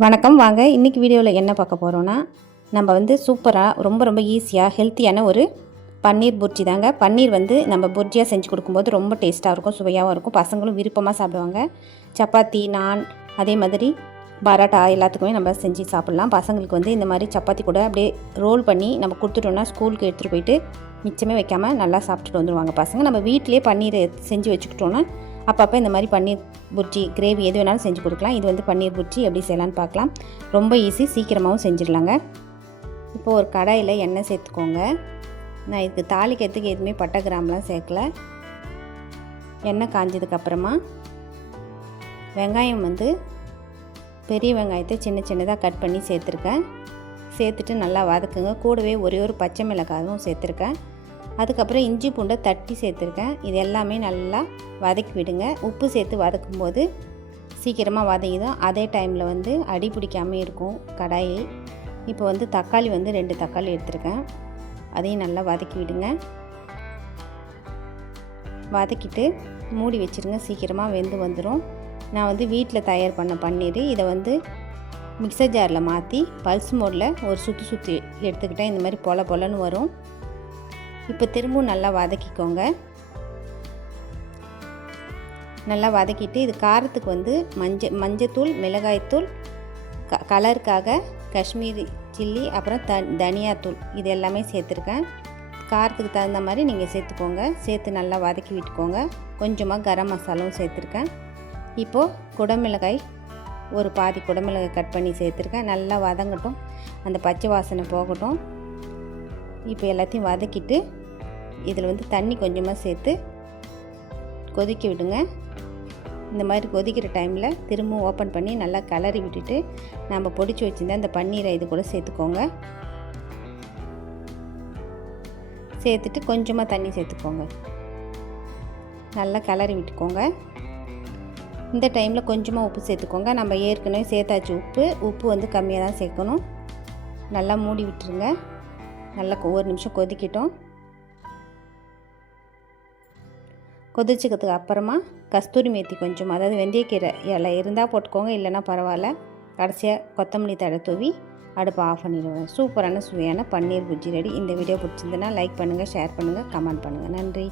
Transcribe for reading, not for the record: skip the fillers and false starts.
வணக்கம். வாங்க இன்றைக்கி வீடியோவில் என்ன பார்க்க போகிறோன்னா, நம்ம வந்து சூப்பராக ரொம்ப ஈஸியாக ஹெல்த்தியான ஒரு பன்னீர் புர்ஜி தாங்க. பன்னீர் வந்து நம்ம புர்ஜியாக செஞ்சு கொடுக்கும்போது ரொம்ப டேஸ்ட்டாக இருக்கும், சுவையாகவும் இருக்கும். பசங்களும் விருப்பமாக சாப்பிடுவாங்க. சப்பாத்தி, நான், அதே மாதிரி பரோட்டா எல்லாத்துக்குமே நம்ம செஞ்சு சாப்பிட்லாம். பசங்களுக்கு வந்து இந்த மாதிரி சப்பாத்தி கூட அப்படியே ரோல் பண்ணி நம்ம கொடுத்துட்டோன்னா ஸ்கூலுக்கு எடுத்துகிட்டு போயிட்டு மிச்சமே வைக்காமல் நல்லா சாப்பிட்டுட்டு வந்துடுவாங்க பசங்க. நம்ம வீட்டிலே பன்னீர் செஞ்சு வச்சுக்கிட்டோன்னா அப்பப்போ இந்த மாதிரி பன்னீர் புர்ஜி, கிரேவி எது வேணாலும் செஞ்சு கொடுக்கலாம். இது வந்து பன்னீர் புர்ஜி எப்படி செய்யலான்னு பார்க்கலாம். ரொம்ப ஈஸி, சீக்கிரமாகவும் செஞ்சிடலாங்க. இப்போது ஒரு கடாயில் எண்ணெய் சேர்த்துக்கோங்க. நான் இதுக்கு தாளிக்கிறதுக்கு எதுவுமே பட்டை கிராம்பெலாம் சேர்க்கல. எண்ணெய் காஞ்சதுக்கப்புறமா வெங்காயம் வந்து பெரிய வெங்காயத்தை சின்னதாக கட் பண்ணி சேர்த்துருக்கேன். சேர்த்துட்டு நல்லா வதக்குங்க. கூடவே ஒரே ஒரு பச்சை மிளகாயும் சேர்த்துருக்கேன். அதுக்கப்புறம் இஞ்சி பூண்டை தட்டி சேர்த்துருக்கேன். இது எல்லாமே நல்லா வதக்கி விடுங்க. உப்பு சேர்த்து வதக்கும்போது சீக்கிரமாக வதங்கிடும். அதே டைமில் வந்து அடி பிடிக்காமல் இருக்கும் கடாயி. இப்போ வந்து தக்காளி வந்து 2 தக்காளி எடுத்துருக்கேன். அதையும் நல்லா வதக்கி விடுங்க. வதக்கிட்டு மூடி வச்சுருங்க, சீக்கிரமாக வெந்து வந்துடும். நான் வந்து வீட்டில் தயார் பண்ண பன்னீர், இதை வந்து மிக்சர் ஜாரில் மாற்றி பல்ஸ் மோடில் ஒரு சுற்றி எடுத்துக்கிட்டேன். இந்த மாதிரி பொலன்னு வரும். இப்போ திரும்பவும் நல்லா வதக்கிக்கோங்க. நல்லா வதக்கிட்டு இது காரத்துக்கு வந்து மஞ்சத்தூள், மிளகாய்த்தூள், கலருக்காக காஷ்மீரி சில்லி, அப்புறம் தனியாத்தூள், இது எல்லாமே சேர்த்துருக்கேன். காரத்துக்கு தகுந்த மாதிரி நீங்கள் சேர்த்துக்கோங்க. சேர்த்து நல்லா வதக்கி விட்டுக்கோங்க. கொஞ்சமாக கரம் மசாலாவும் சேர்த்துருக்கேன். இப்போது குடமிளகாய் ஒரு பாதி குடமிளகாய் கட் பண்ணி சேர்த்துருக்கேன். நல்லா வதங்கட்டும், அந்த பச்சை வாசனை போகட்டும். இப்போ எல்லாத்தையும் வதக்கிட்டு இதில் வந்து தண்ணி கொஞ்சமாக சேர்த்து கொதிக்க விடுங்க. இந்த மாதிரி கொதிக்கிற டைமில் திரும்பவும் ஓப்பன் பண்ணி நல்லா கிளறி விட்டுட்டு நம்ம பொடிச்சு வச்சுருந்தா இந்த பன்னீரை இது கூட சேர்த்துக்கோங்க. சேர்த்துட்டு கொஞ்சமாக தண்ணி சேர்த்துக்கோங்க. நல்லா கிளறி விட்டுக்கோங்க. இந்த டைமில் கொஞ்சமாக உப்பு சேர்த்துக்கோங்க. நம்ம ஏற்கனவே சேர்த்தாச்சு உப்பு வந்து கம்மியாக தான் சேர்க்கணும். நல்லா மூடி விட்டுருங்க. நல்லா ஒரு நிமிஷம் கொதிக்கட்டும். கொதிச்சதுக்கு அப்புறமா கஸ்தூரி மேத்தி கொஞ்சம், அதாவது வெந்தயக்கீரை இலை இருந்தால் போட்டுக்கோங்க, இல்லைன்னா பரவாயில்ல. கடைசியாக கொத்தமல்லி தழை தூவி அடுப்பை ஆஃப் பண்ணிடுவேன். சூப்பரான சுவையான பன்னீர் புர்ஜி ரெடி. இந்த வீடியோ பிடிச்சிருந்ததுன்னா லைக் பண்ணுங்கள், ஷேர் பண்ணுங்கள், கமெண்ட் பண்ணுங்கள். நன்றி.